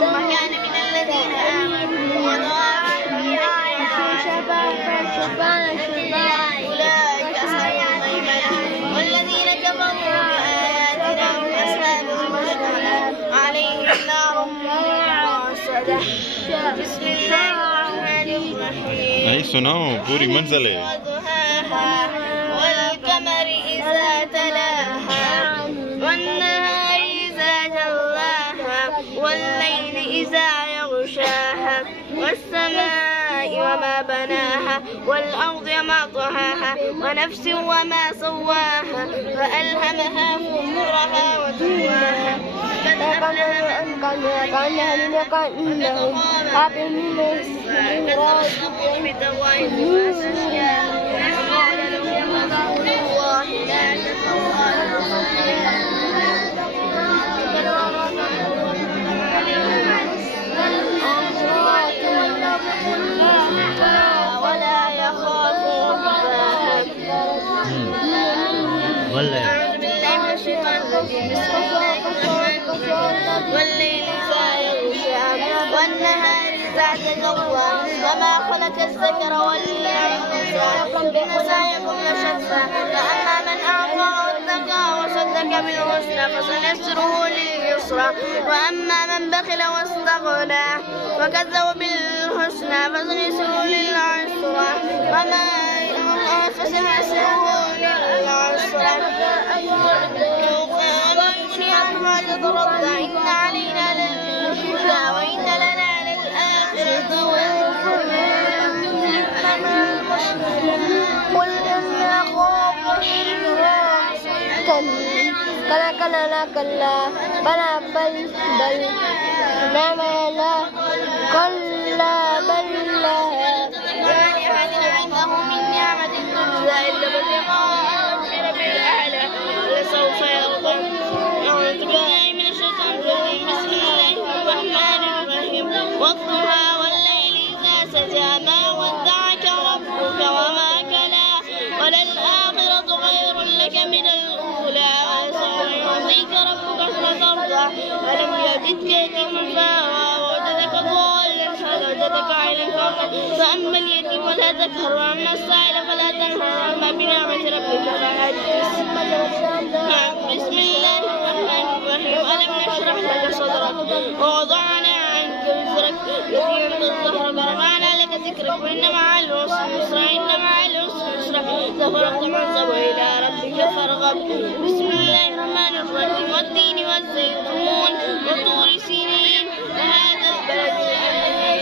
ثم كان من الذين آمنوا وضاعفوا أولئك أصحاب الميمنة والذين كفروا بآياتنا هم أصحاب المشأمة عليهم نار مؤصدة. بسم الله الرحمن الرحيم. नहीं सुनाओ पूरी मंजिल है। والقمر إذا تلاها والنهار إذا جلاها والليل إذا يغشاها والسماء وما بناها والأرض وما طحاها ونفس وما سواها فألهمها فجورها وتقواها ولا يخاف أعوذ بالله من الشيطان الرجيم. بسم الله الرحمن الرحيم. والليل إذا يغشى والنهار إذا تجلى وما خلق الذكر والأنثى إن سعيكم لشتى فأما من أعطى واتقى وصدق بالحسنى فسنيسره لليسرى وأما من بخل واستغنى وكذب بالحسنى فسنيسره للعسرى وما فسنيسره للعسرى وما يغني عنه تترضى إن علينا للهدى وإن لنا للآخرة قل إن أخاف كلا بلى بل إنما لا كلا بل لا ما لأحد عنده من نعمة تجزى إلا ابتغاء رب الأعلى ولسوف يرضى. أعوذ بالله من الشيطان الرجيم. بسم الله الرحمن الرحيم. والضحى والليل إذا سجى ما ودعك ربك وما كلا وللآخرة خير لك من الأولى ولسوف يعطيك ربك فترضى. ألم يجدك يتيما فآوى ووجدك ضالا فوجدك عائلا فأما اليتيم فلا تقهر وأما السائل فلا تنهر وأما بنعمة ربك فحدث. بسم الله الرحمن الرحيم. ألم نشرح لك صدرك ووضعنا عنك وزرك الذي ينقض ظهرك ورفعنا لك ذكرك وإن مع العسر يسرا إن مع العسر يسرا سوف نحسب إلى ربك فارغب. بسم الله الرحمن الرحيم. والتين والزيتون وطور سينين وهذا البلد الأمين